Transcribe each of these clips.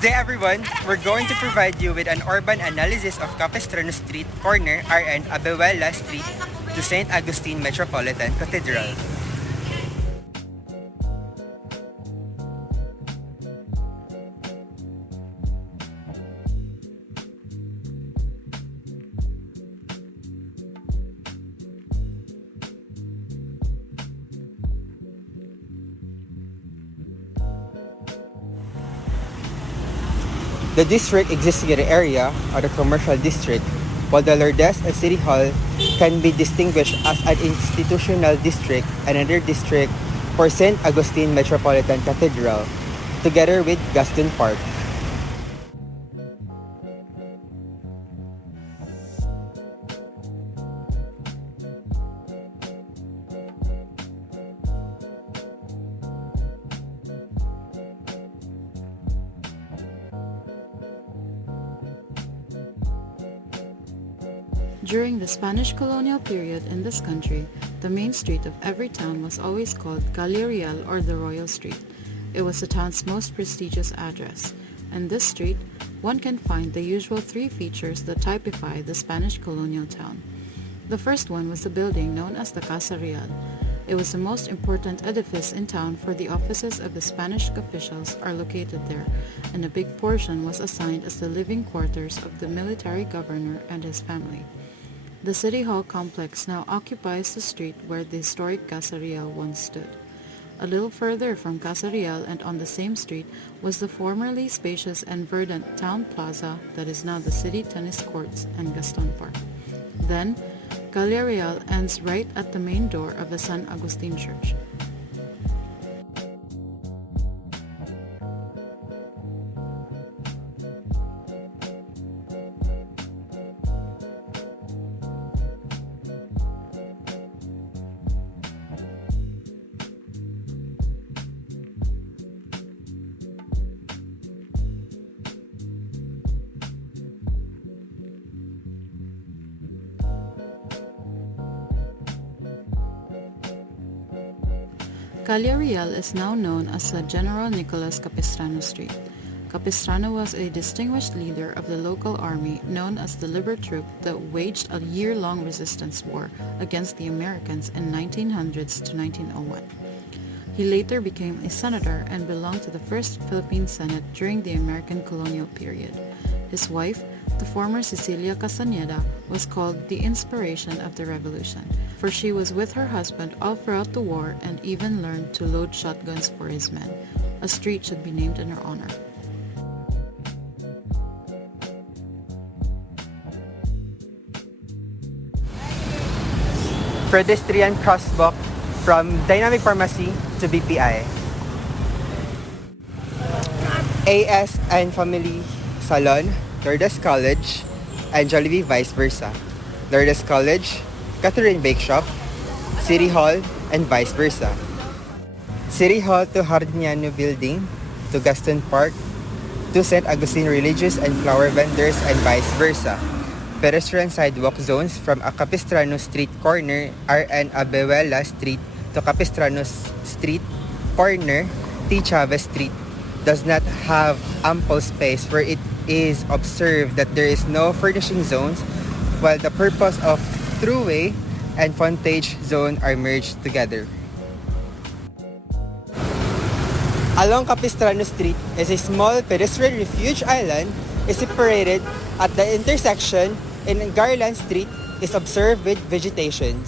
Today everyone, we're going to provide you with an urban analysis of Capistrano Street, corner and Abejuela Street to St. Augustine Metropolitan Cathedral. The district existing area or the commercial district, while the Lourdes and City Hall can be distinguished as an institutional district and another district for St. Augustine Metropolitan Cathedral, together with Gaston Park. During the Spanish colonial period in this country, the main street of every town was always called Calle Real or the Royal Street. It was the town's most prestigious address. In this street, one can find the usual three features that typify the Spanish colonial town. The first one was the building known as the Casa Real. It was the most important edifice in town, for the offices of the Spanish officials are located there, and a big portion was assigned as the living quarters of the military governor and his family. The City Hall complex now occupies the street where the historic Casa Real once stood. A little further from Casa Real and on the same street was the formerly spacious and verdant town plaza that is now the city tennis courts and Gaston Park. Then, Calle Real ends right at the main door of the San Agustin Church. Calle Real is now known as the General Nicolas Capistrano Street. Capistrano was a distinguished leader of the local army known as the Liber Troop that waged a year-long resistance war against the Americans in 1900s to 1901. He later became a senator and belonged to the first Philippine Senate during the American colonial period. His wife, the former Cecilia Castañeda, was called the inspiration of the revolution, for she was with her husband all throughout the war and even learned to load shotguns for his men. A street should be named in her honor. Pedestrian crosswalk from Dynamic Pharmacy to BPI. AS and Family Salon, Lourdes College, and Jollibee vice versa. Lourdes College, Catherine Bake Shop, City Hall, and vice versa. City Hall to Hardiniano Building, to Gaston Park, to St. Augustine Religious and Flower Vendors, and vice versa. Pedestrian sidewalk zones from a Capistrano Street corner and Abejuela Street to Capistrano Street corner, T. Chavez Street does not have ample space, where it is observed that there is no furnishing zones, while the purpose of throughway and frontage zone are merged together. Along Capistrano Street is a small pedestrian refuge island, is separated at the intersection in Garland Street is observed with vegetation.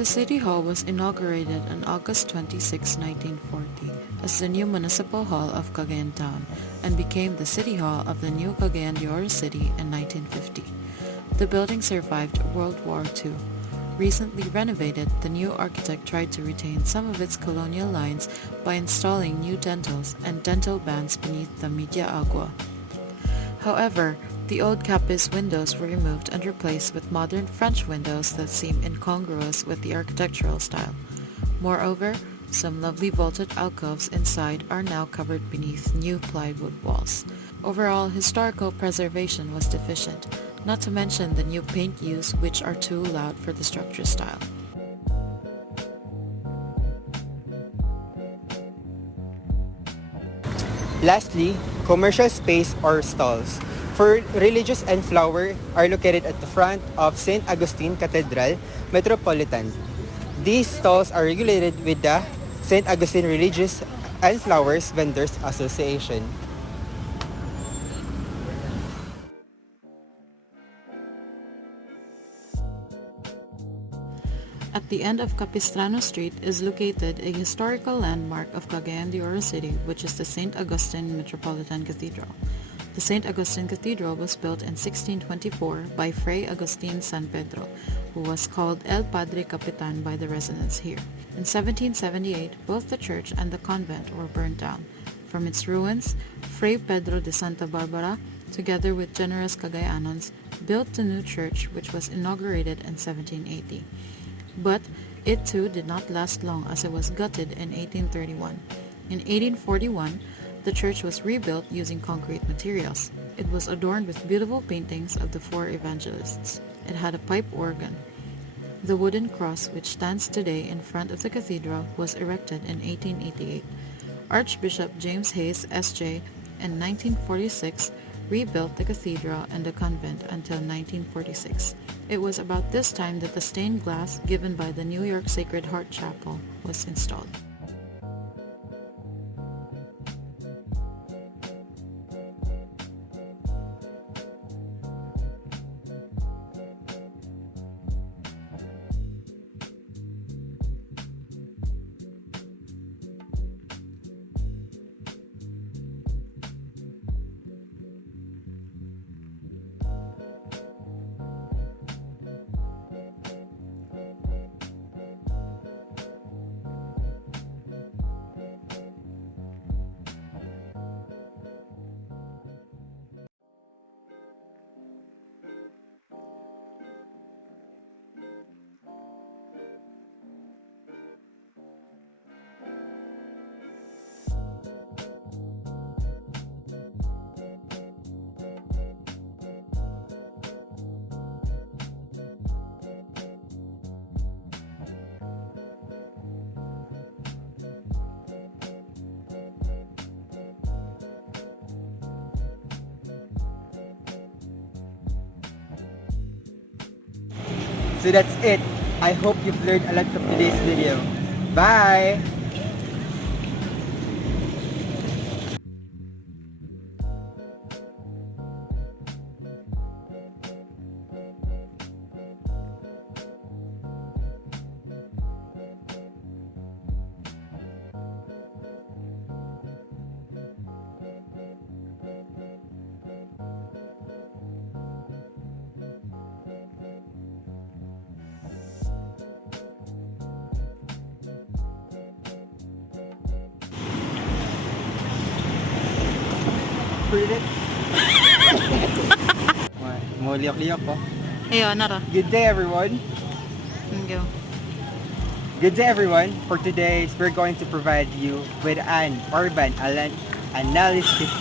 The City Hall was inaugurated on August 26, 1940 as the new Municipal Hall of Cagayan Town and became the City Hall of the new Cagayan de Oro City in 1950. The building survived World War II. Recently renovated, the new architect tried to retain some of its colonial lines by installing new dentals and dental bands beneath the media agua. However, the old Capiz windows were removed and replaced with modern French windows that seem incongruous with the architectural style. Moreover, Some lovely vaulted alcoves inside are now covered beneath new plywood walls. Overall, historical preservation was deficient, not to mention the new paint use, which are too loud for the structure style. Lastly, commercial space or stalls for religious and flower are located at the front of St. Augustine Cathedral, Metropolitan. These stalls are regulated with the St. Augustine Religious and Flowers Vendors Association. At the end of Capistrano Street is located a historical landmark of Cagayan de Oro City, which is the St. Augustine Metropolitan Cathedral. The St. Augustine Cathedral was built in 1624 by Fray Agustin San Pedro, who was called El Padre Capitan by the residents here. In 1778, both the church and the convent were burned down. From its ruins, Fray Pedro de Santa Barbara, together with generous Cagayanons, built the new church, which was inaugurated in 1780. But it too did not last long, as it was gutted in 1831. In 1841, the church was rebuilt using concrete materials. It was adorned with beautiful paintings of the four evangelists. It had a pipe organ. The wooden cross, which stands today in front of the cathedral, was erected in 1888. Archbishop James Hayes, S.J., in 1946 rebuilt the cathedral and the convent until 1946. It was about this time that the stained glass given by the New York Sacred Heart Chapel was installed. So that's it. I hope you've learned a lot from today's video. Bye! Pretty. Mo liyak-liyak po. Ayo, nara. Good day, everyone. Go. Good day, everyone. For today, we're going to provide you with an urban analysis